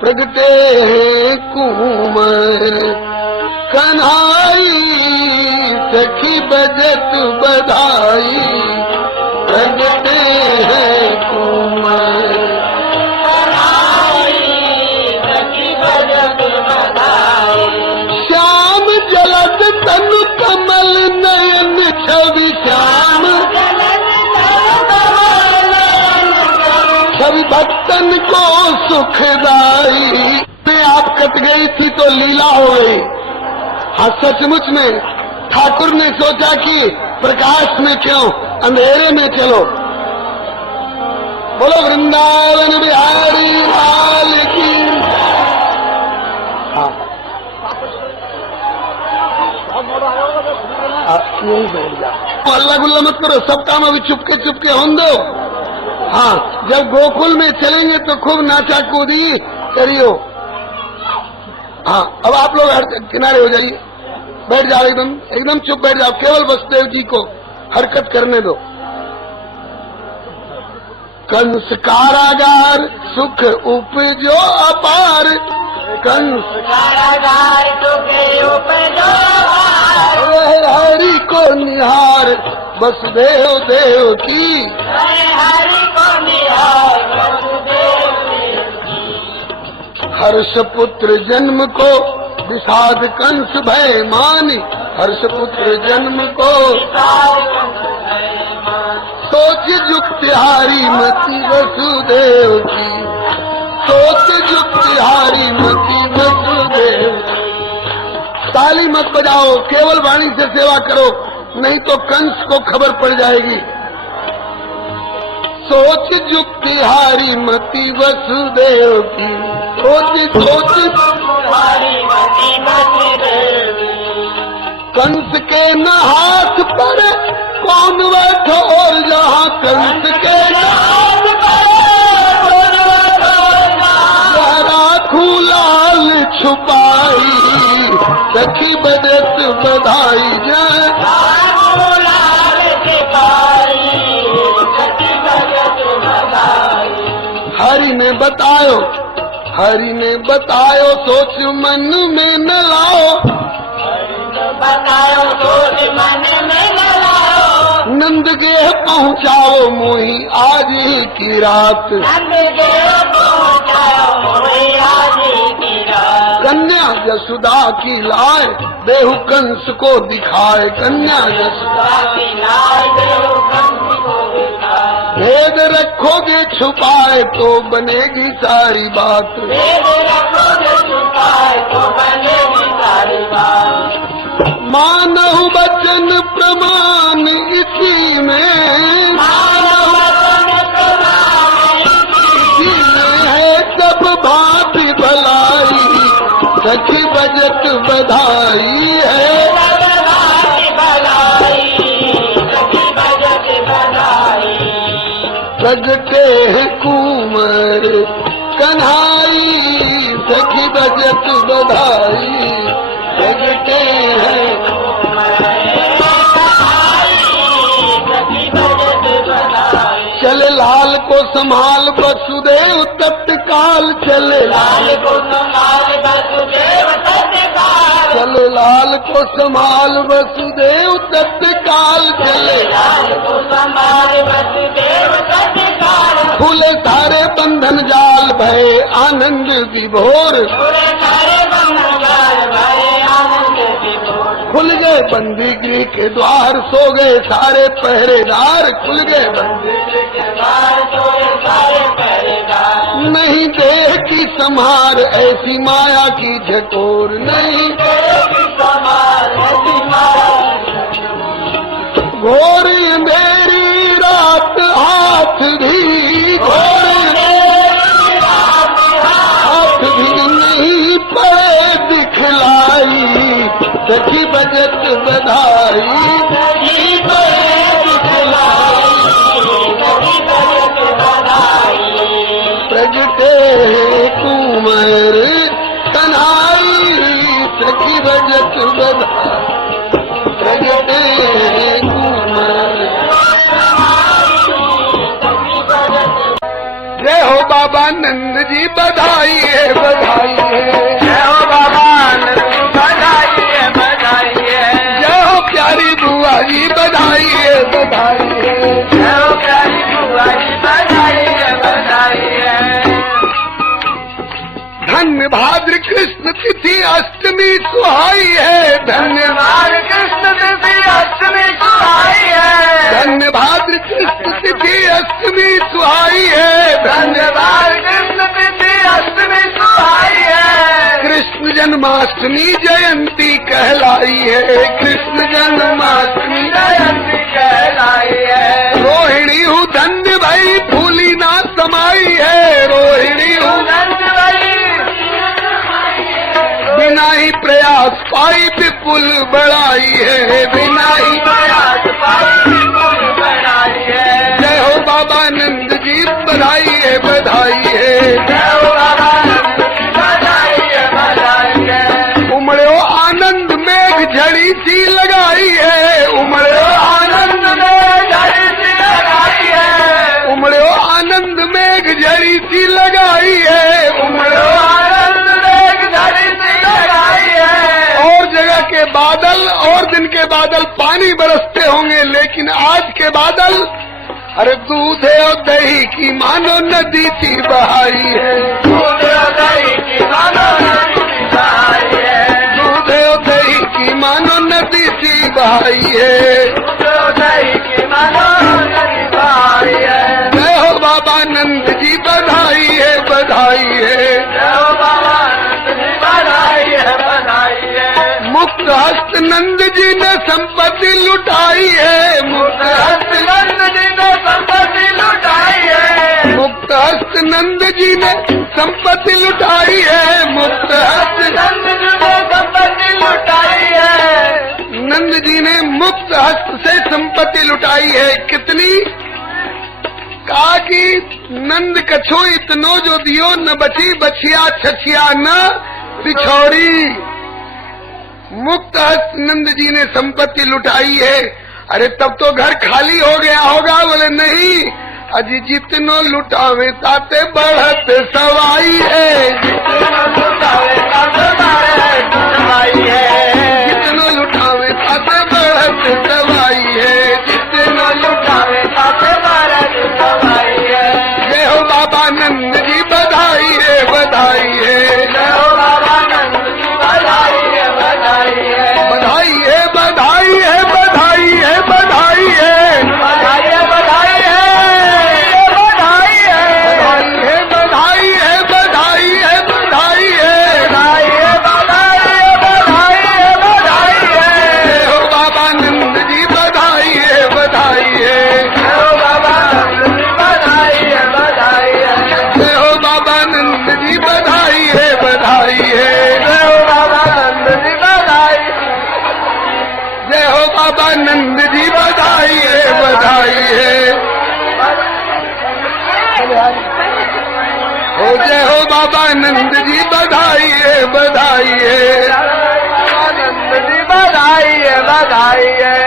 प्रगटे कुंवर कन्हाई सखी बजत बधाई प्रगटे हैं कुंवर कन्हाई सखी बजत बधाई श्याम जलद तनु कमल नयन छवि श्याम छवि भक्तन को सुखदाई। आप कट गई थी तो लीला हो गई। हाँ सचमुच में ठाकुर ने सोचा कि प्रकाश में क्यों अंधेरे में चलो। बोलो वृंदावन बिहारी लाल की। हाँ यही बैठ जाओ, अल्लाह गुल्ला मत करो, सब काम अभी चुपके चुपके हों दो। हाँ जब गोकुल में चलेंगे तो खूब नाचा कूदी करियो। हाँ अब आप लोग किनारे हो जाइए, बैठ जाओ, एकदम एकदम चुप बैठ जाओ, केवल वसुदेव जी को हरकत करने दो। कंस कारागार सुख उपजो अपार कंस कारागार सुख उपजो हरि को निहार वसुदेव देव की हरि को निहार वसुदेव हर्ष पुत्र जन्म को विषाद कंस भय मानी हर्ष पुत्र जन्म को सोच युक्तिहारी मति वसुदेव की सोच युक्तिहारी मति वसुदेव। ताली मत बजाओ, केवल वाणी से सेवा करो, नहीं तो कंस को खबर पड़ जाएगी। सोच युक्तिहारी मति वसुदेव की सोच सोच कंस के न हाथ पर कौन बैठो और जहाँ कंस के न हाथ पर राखू लाल छुपाई सखी बजत बधाई जय हरि ने बतायो सोच मन में न लाओ बतायो सोच मन में न लाओ नंद गेह पहुँचाओ मोही आज ही की रात नंद गेह पहुँचाओ मोही आज ही की रात कन्या यशोदा की लाए देहु कंस को दिखाए कन्या यशोदा की लाए देहु कंस को दिखाए भेद रखोगे छुपाए तो बनेगी सारी बात भेद रखोगे छुपाए तो बनेगी सारी बात मानव वचन प्रमाण इसी में मानव वचन प्रमाण इसी में है सब भांति भलाई सखी बजट बधाई है प्रगटे कुंवर कन्हाई सखी बजट बधाई प्रगटे हैं चले लाल को संभाल वसुदेव तत्काल चले लाल को संभाल वसुदेव तत्काल चले लाल को संभाल वसुदेव तत्काल चले लाल को संभाल वसुदेव तत्काल खुले सारे बंधन जाल भय आनंद विभोर खुल गए बंदीगिरी के द्वार सो गए सारे पहरेदार खुल गए बंदीगिरी के द्वार सो गए सारे पहरेदार नहीं देखी संहार ऐसी माया की झकोर नहीं देखी संहार ऐसी माया घोर अंधेरी रात हाथ भी घोर हाथ भी नहीं पड़े दिखलाई सखी बजट बधाई प्रगटे कुंवर कन्हाई सखी बजट बधाई प्रगटे कुंवर। जय हो बाबा नंद जी बधाई है धन्य भाद्र कृष्ण तिथि अष्टमी सुहाई है, धन्य भाद्र कृष्ण तिथि अष्टमी सुहाई है, धन्य भाद्र कृष्ण तिथि अष्टमी सुहाई है, धन्य भाद्र कृष्ण तिथि अष्टमी सुहाई है। कृष्ण जन्माष्टमी जयंती कहलाई है, कृष्ण जन्माष्टमी जयंती कहलाई है। रोहिणी हूँ धन्य भाई भूली ना समाई है, रोहिणी हूँ धन्य भाई बिना ही प्रयास पाई विपुल बढ़ाई है, बिना ही प्रयास पाई विपुल बढ़ाई है। जय हो बाबा नंद जी बधाई है, बधाई है, जय हो बाबा नंद जी बधाई है, बधाई है। उमड़ो आनंद मेघ झड़ी सी लगाई है, उमड़ो आनंद में झड़ी सी लगाई है, उमड़ो आनंद मेघ झड़ी सी लगाई है, उमड़ो आनंद मेघ झड़ी सी लगाई है। और जगह के बादल और दिन के बादल पानी बरसते होंगे, लेकिन आज के बादल अरे दूध और दही की मानो नदी सी बहाई है, दूध और दही की मानो नदी सी बहाई है, दूध और दही की मानो नदी सी बहाई है, दूध और दही की मानो नदी बहाई है। जय हो बाबा नंद जी बधाई है, बधाई है, जय हो बाबा नंद जी बधाई है, बधाई है। मुक्त हस्त नंद जी ने संपत्ति लुटाई है, मुक्त हस्त नंद जी ने संपत्ति लुटाई है, मुक्त हस्त नंद जी ने संपत्ति लुटाई है, मुक्त हस्त नंद जी ने संपत्ति लुटाई है। नंद जी ने मुक्त हस्त से संपत्ति लुटाई है, कितनी? कहा कि नंद कछो इतनो जो दियो न बची बछिया छछिया न बिछोड़ी। मुक्त हस्त नंद जी ने संपत्ति लुटाई है। अरे तब तो घर खाली हो गया होगा, बोले नहीं, अजी जितनो लुटावे ताते बढ़त सवाई है, जितनो लुटावे ताते बढ़त सवाई है, जितनो लुटावे ताते बढ़त सवाई है, जितनो लुटावे ताते बढ़त सवाई है। जय हो बाबा नंद जी बधाई है, बधाई है, जय हो बाबा नंद जी बधाई है, बधाई है, बधाई है, बधाई है, बधाई है, बधाई है, बधाई है, बधाई है, बधाई है, बधाई है, बधाई है, बधाई है, बधाई है, बधाई है, बधाई है, बधाई है। जय हो बाबा नंद जी बधाई है, बधाई है, जय हो बाबा नंद जी बधाई है, बधाई है, जय हो बाबा नंद जी बधाई है, बधाई है, जय हो बाबा नंद जी बधाई, जय हो बाबा नंद जी बधाई है, बधाई है। हो जय हो बाबा नंद जी बधाई है, बधाई है, नंद जी बधाई है, बधाई है।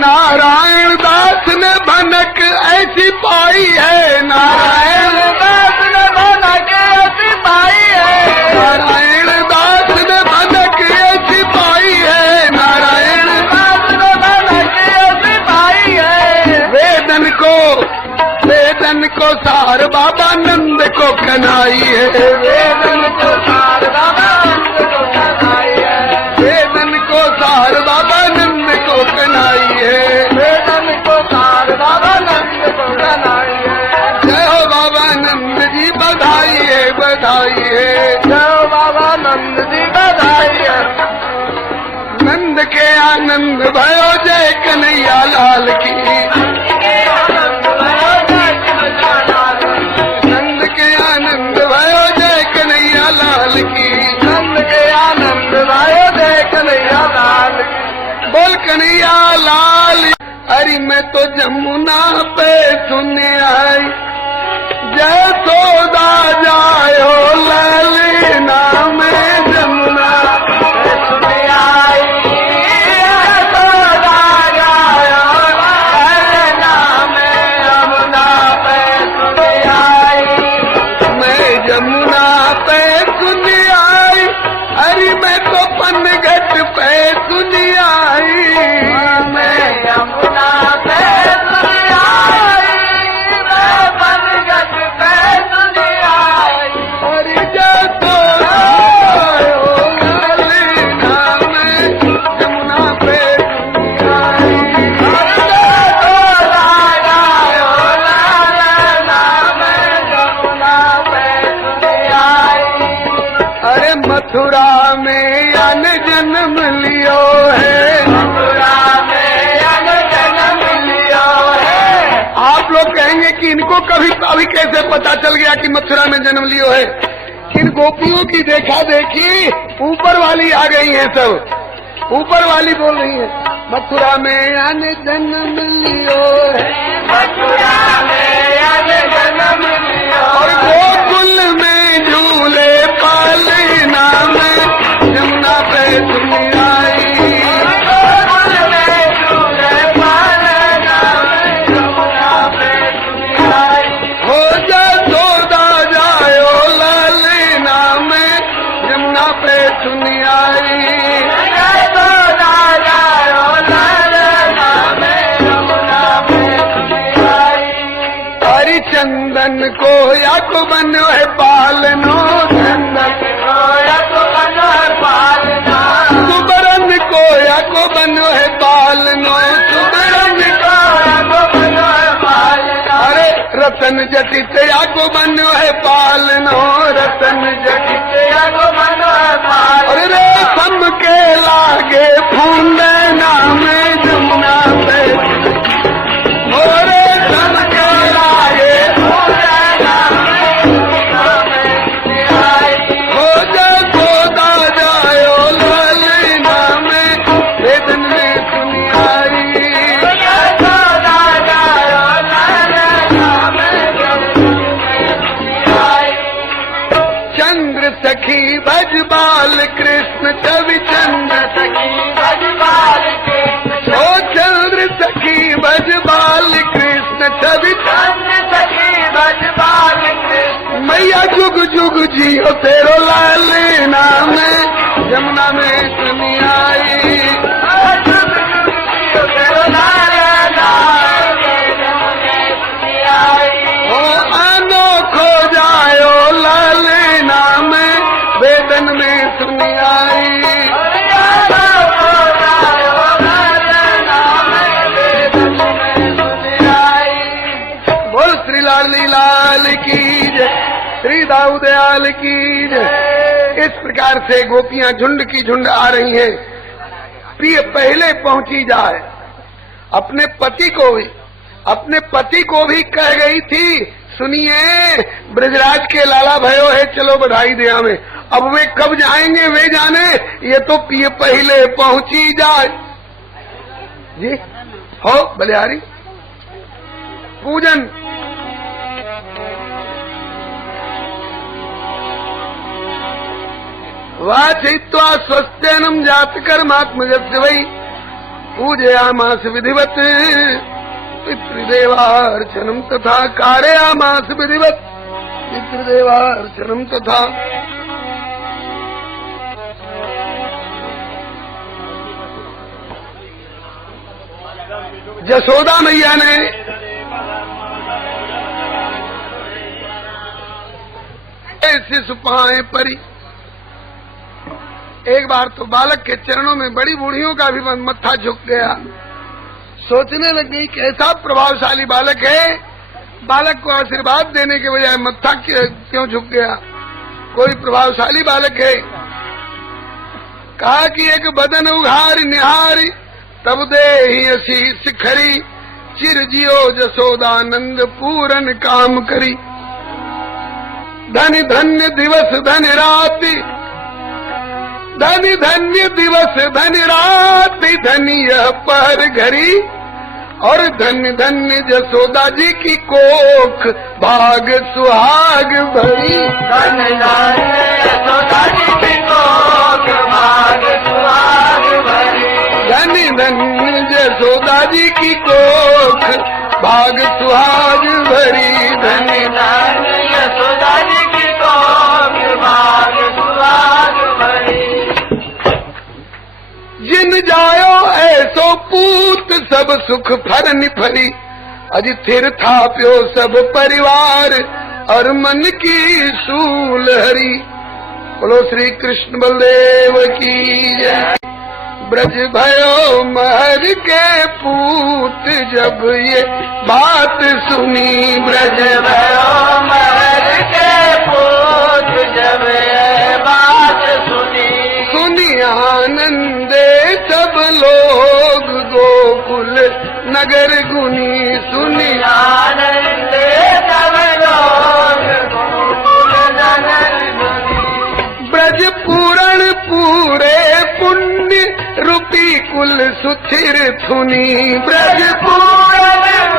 नारायण दास ने भनक ऐसी पाई है, नारायण दास ने भनक ऐसी पाई है, नारायण दास ने भनक ऐसी पाई है, नारायण दास ने भनक ऐसी पाई है। वेदन को सार बाबा नंद को कनाई है, वेदन को सार बाबा नंद को कनाई है, वेदन को सार बाबा नंद को कनाई है, वेदन को सार बाबा नंद को कनाई है। जय हो बाबा नंद जी बधाई है, बधाई है, जय हो बाबा नंद जी बधाई है। नंद के आनंद भयो जय कन्हैया लाल की, नंद के आनंद भयो जय कन्हैया लाल की, नंद के आनंद भयो जय कन्हैया लाल की। बोल कन्हैया लाल। अरे मैं तो जमुना पे सुने आई, जय सोदा जायो ललीना में जमुना पे सुने आई, जय सोदा जायो ललीना में जमुना पे सुने आई, मैं जमुना पे सुने आई। अरे मैं तो पनघट पे सुने आई, मैं यमुना पे सुने आई, मैं पनघट पे सुने आई। अरे मथुरा में अन जन्म लियो है, मथुरा में अन जन्म लियो है। आप लोग कहेंगे कि इनको कभी अभी कैसे पता चल गया कि मथुरा में जन्म लियो है? इन गोपियों की देखा देखी ऊपर वाली आ गई है, सब ऊपर वाली बोल रही है मथुरा में अन जन्म लियो है, मथुरा में अन जन्म लियो। और गोकुल में झूले पालना में जमुना पे तुम आई, गोकुल में झूले पालना में जमुना पे तुम आई। हो जसोदा जायो लालना में जमुना पे तुम आई, चंदन को या को बनो है पालनो, चंदन को या को बनो है पालना, सुबरन को या को बनो है पालनो, सुबरन को या को बनो है पालना। अरे रतन जटित या को बनो है पालनो, रतन जटित या को बनो है पालना। अरे रेशम के लागे फूले नाम जमुना पे, और रेशम के लागे सखी भज बाल कृष्ण कवि चंद्र सखी भज बाल कृष्ण, ओ चंद्र सखी भज बाल कृष्ण कवि चंद्र सखी भज बाल कृष्ण। मैया जुग जुग जियो तेरो लाल नाम जमुना में तुम आई, जुग जुग जियो तेरो लाल नाम जमुना में तुम आई। ओ आनो खो जायो लाल नाम वेदन में तुम आई, बोल श्री लाली लाल की जय, श्री दाऊदयाल की जय। इस प्रकार से गोपियां झुंड की झुंड आ रही हैं। प्रिय पहले पहुंची जाए, अपने पति को भी कह गई थी सुनिए ब्रजराज के लाला भयो है, चलो बधाई दे हमें। अब वे कब जाएंगे वे जाने, ये तो पिए पहले पहुंची जाए जी। हो बलिहारी पूजन वाचित्वा स्वस्थ्यनम जात कर्मात्मजस्य वै पूजयामास विधिवत पितृदेवार्चनम तथा कारयामास विधिवत पितृदेवार्चनम तथा। जसोदा मैया ने ऐसे सुपाएं परी। एक बार तो बालक के चरणों में बड़ी बूढ़ियों का भी मत्था झुक गया। सोचने लग गई कैसा प्रभावशाली बालक है, बालक को आशीर्वाद देने के बजाय मत्था क्यों झुक गया, कोई प्रभावशाली बालक है। कहा कि एक बदन उघार निहारी तब दे ही असीस खरी, चिर जियो जसोदानंद पूरन काम करी। धन धन्य दिवस धन राति, धन धन्य दिवस धन राति, धनी यह पहर घरी। और धन्य धन्य जसोदा जी की कोख भाग सुहाग भरी। धन्य धन्य जसोदा जी की कोख भाग सुहाग भरी। धन्य धन्य जसोदा जी की कोख भाग सुहाग भरी। धन्य धन्य जसोदा जी की कोख भाग सुहाग भरी। जिन जायो ऐसो पूत सब सुख फरन फरी। अज थिर थाप्यो सब परिवार और मन की सूल हरी। बोलो श्री कृष्ण बलदेव की जय। ब्रज भयो महर के पूत जब ये बात सुनी। ब्रज भयो महर के पूत जब ये बात सुनी। कुल सुथिर थुनी ब्रज पूरन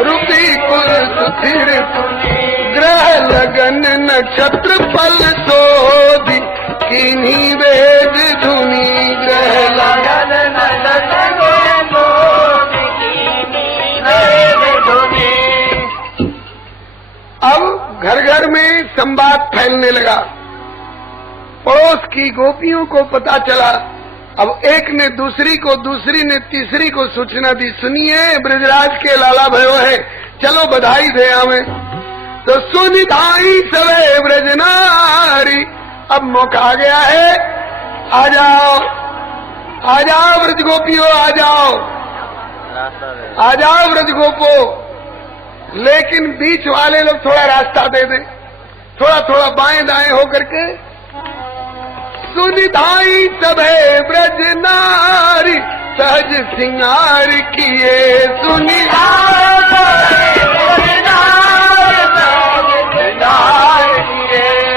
रूपी कुल सुथिर थुनी ग्रह लगन नक्षत्र फल शोधि किन्हीं वेद धुनी ग्रह लगन नक्षत्र अब घर घर में संवाद फैलने लगा। पड़ोस की गोपियों को पता चला। अब एक ने दूसरी को, दूसरी ने तीसरी को सूचना दी, सुनिए ब्रजराज के लाला भयो है, चलो बधाई दे हमें। तो सुनि धाई सवे ब्रजनारी, अब मौका आ गया है, आ जाओ आ जाओ ब्रज गोपियों, आ जाओ आ जाओ ब्रज गोपो। लेकिन बीच वाले लोग थोड़ा रास्ता दे दें, थोड़ा थोड़ा बाएं दाएं होकर के। सुनिधाई सभे ब्रज नारी सहज सिंगार किए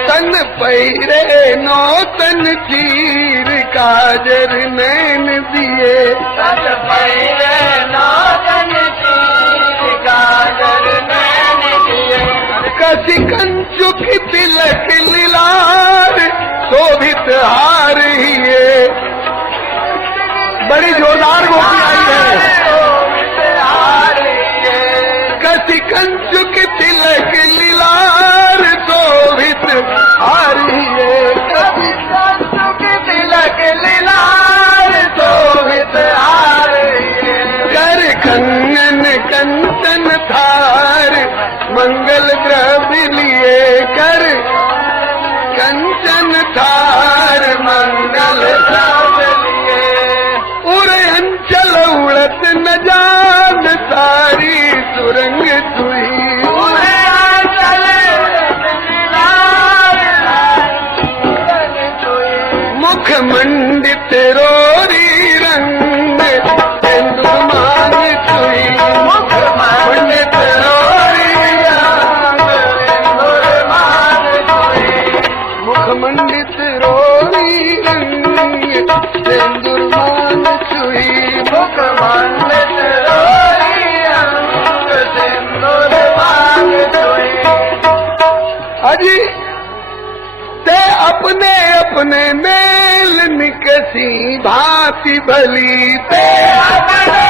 तन पैरे नौतन चीर काजर नैन दिए तन पैरे नौतन चीर काजर नैन दिए कसी कंचुक तिलक लीलार शोभित हार ही है। बड़ी जोरदार गोपी आई है। कसी कंचुक तिलक लीलार शोभित हार ही है। कसी कंचुक तिलक लीलार शोभित हार ही है। कर कंगन कंचन थार मंगल द्रव्य लिए कर कंचन थार मंगल लिए उरे अंचल उड़त न जान सारी सुरंग तुई उरे अंचल मुख मंडित रोरी रंग सिंधु मान तुई मुख मंडित रोरी रंग मंडित रोरी रंग सिंदूरमान छुई मुख मंडित रोरी रंग सिंदूरमान छुई। अजी ते अपने अपने मेल निकसी भांति भली ते अपने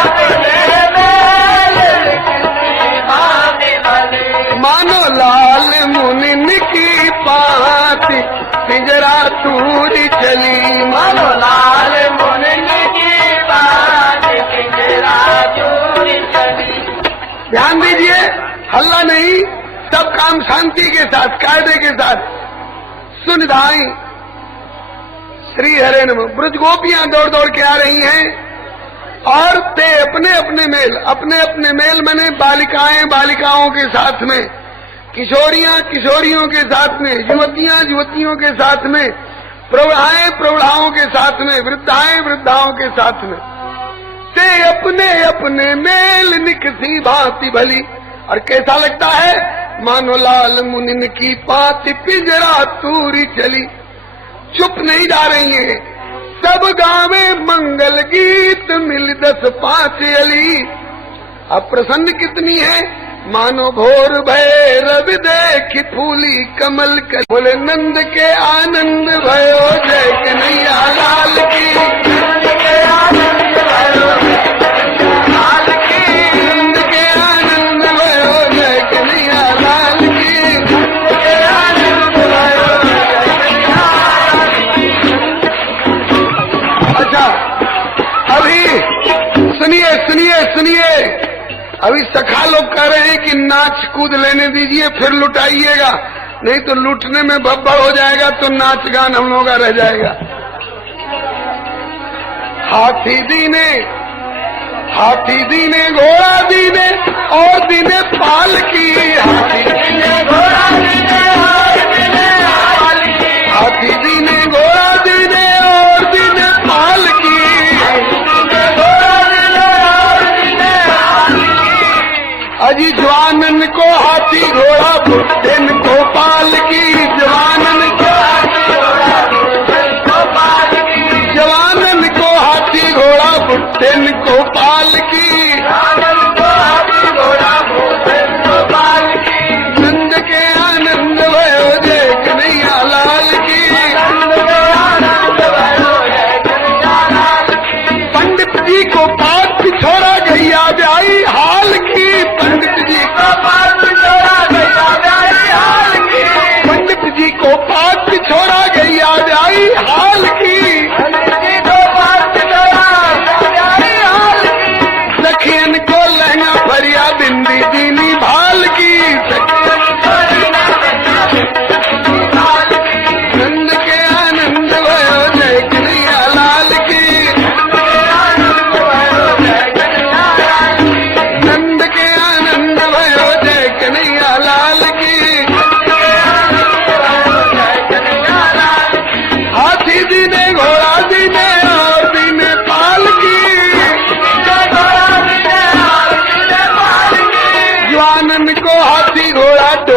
अपने मेल निकसी भांति भली मानो लाल मुनिन की पाती पिंजरा तूरी चली मानो लाल मुनिन की पाती पिंजरा तूरी चली। ध्यान दीजिए, हल्ला नहीं, सब काम शांति के साथ कायदे के साथ। सुन धाई श्री हरे नमः। ब्रज गोपियां दौड़ दौड़ के आ रही हैं और ते अपने अपने मेल मने बालिकाएं बालिकाओं के साथ में, किशोरियां किशोरियों के साथ में, युवतियां युवतियों के साथ में, प्रौढ़ाएं प्रौढ़ाओं के साथ में, वृद्धाएं वृद्धाओं के साथ में, ते अपने अपने मेल निकसी भांति भली। और कैसा लगता है, मानो लाल मुनिन की पाती पिंजरा तूरी चली। चुप नहीं जा रही है, सब गावे मंगल गीत मिल 10-5 अली। अब प्रसन्न कितनी है, मानो भोर भैरव देखी फूली कमल कर बोले नंद के आनंद भयो जय कन्हैया लाल की नंद के आनंद भयो लाल की नंद के आनंद भयो जय कन्हैया लाल की नंद के आनंद भयो जय कन्हैया लाल की। अच्छा अभी सुनिए सुनिए सुनिए, अभी सखा लोग कह रहे हैं कि नाच कूद लेने दीजिए फिर लुटाइएगा, नहीं तो लूटने में भब्बड़ हो जाएगा तो नाच गान हम लोगों का रह जाएगा। हाथी दीने घोड़ा दीने और दीने पाल की हाथी दीने घोड़ा दीने और दीने पाल की हाथी दीने घोड़ा दीने और दीने पाल की अजी जवानन को हाथी घोड़ा बुढ़न को पाल की जवानन को हाथी घोड़ा बुढ़न को पाल की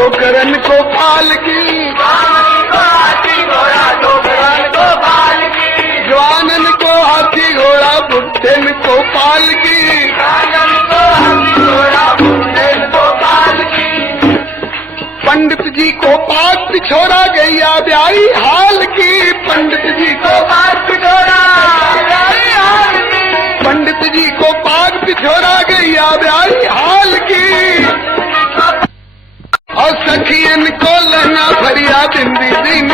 डोकरन को पाल की, जवानन को हाथी घोड़ा बुढ़न को पाल की, पंडित जी को पाग पिछोड़ा गैया ब्याई हाल की, पंडित जी को पाग पिछोड़ा ब्याई हाल की, पंडित जी को पाग पिछोड़ा गैया ब्याई हाल की, और सखियन को लहना भरिया बिंदी दिन